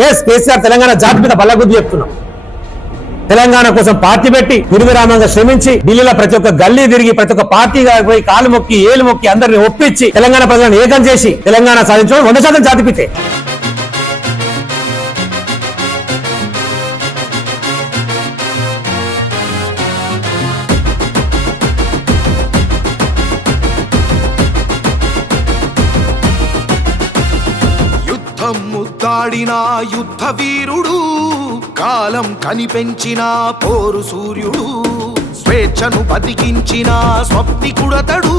కేసీఆర్ తెలంగాణ జాతి మీద బల్లగుద్ది చెప్తున్నాం. తెలంగాణ కోసం పార్టీ పెట్టి నిర్విరామంగా శ్రమించి ఢిల్లీలో ప్రతి ఒక్క గల్లీ తిరిగి ప్రతి ఒక్క పార్టీ పోయి కాలు మొక్కి ఏలు మొక్కి అందరిని ఒప్పించి తెలంగాణ ప్రజలను ఏకం చేసి తెలంగాణ సాధించడం 100% జాతిపితే. ముద్దాడిన యుద్ధ వీరుడు, కాలం కనిపెంచిన పోరు సూర్యుడు, స్వేచ్ఛను బతికించిన స్వప్నికుడతడు,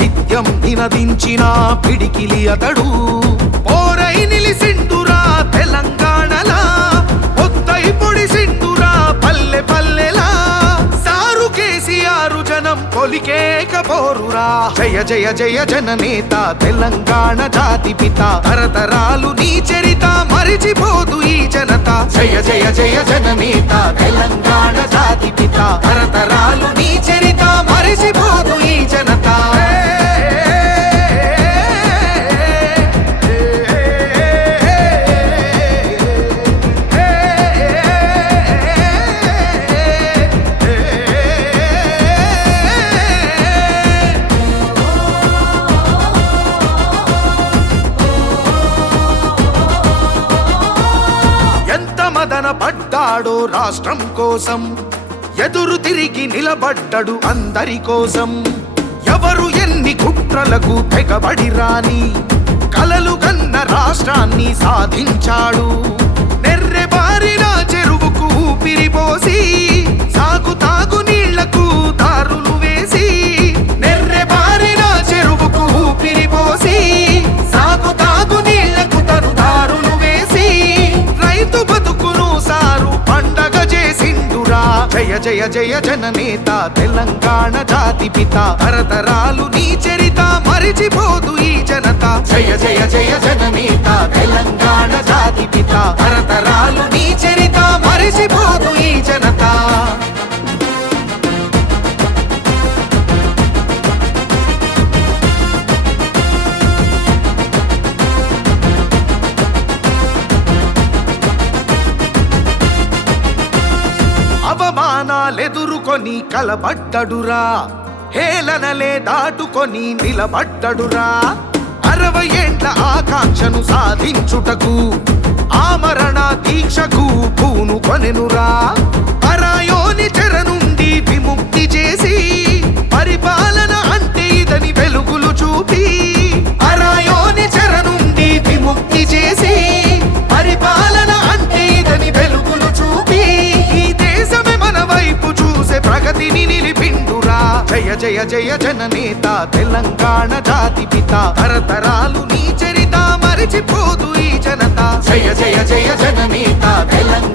నిత్యం నినదించిన పిడికిలి అతడు. పోరై నిలిసిండురా తెలంగాణలా, పొత్తై పొడిసిండురా పల్లె పల్లెలా, సారు కేసీఆర్ జనం పొలికేక పోరురా. జయ జయ జయ జననేత తెలంగాణ జాతి పిత, తరతరాలు నీ చరిత మరిచిపోదు ఈ జనత. జయ జయ జయ జననేత తెలంగాణ జాతి పిత, తరతరాలు నీ చరిత మరిచిపోదు ఈ జనత. మదన పడ్డాడో రాష్ట్రం కోసం, ఎదురు తిరిగి నిలబడ్డడు అందరి కోసం. ఎవరు ఎన్ని కుట్రలకు తెగబడి రాని, కలలు కన్న రాష్ట్రాన్ని సాధించాడు. నెర్రెబారిన చెరువుకు ఊపిరిపోసి, సాగు తాగు నీళ్లకు దారులు వేసి, నెర్రెబారిన చెరువుకు ఊపిరిపోసి, సాగు తాగు నీళ్లకు తను దారులు వేసి, రైతు బతుకును సారు పండగ చేసిండురా. జయ జయ జయ జననేత తెలంగాణ జాతి పిత, తరతరాలు నీ చరిత మరిచిపోదు ఈ జనత. జయ జయ జయ జననేత తెలంగాణ జాతి పిత, తరతరాలు నీ చరిత మరిచిపోదు ఈ జనత. అవమానాలెదురుకొని కలబడ్డడురా, హేళనలే దాటుకొని నిలబడ్డడురా. 60 ఏండ్ల ఆకాంక్షను సాధించుటకు, ఆమరణ దీక్షకు పూనుకొనెనురా. పరాయోని చెర నుండి విముక్తి చేసి, పరిపాలన అంటే ఇదని వెలుగులు చూపి, పరాయోని చెర నుండి విముక్తి చేసి, పరిపాలన అంటే ఇదని వెలుగులు చూపి, ఈ దేశమే మన వైపు చూసే ప్రగతిని నిలిపిండురా. జయ జయ జయ జననేత తెలంగాణ జాతి పిత, తరతరాలు నీ చరిత మరిచిపోదు ఈ జనత. జయ జయ జయ జననేత తెలంగాణ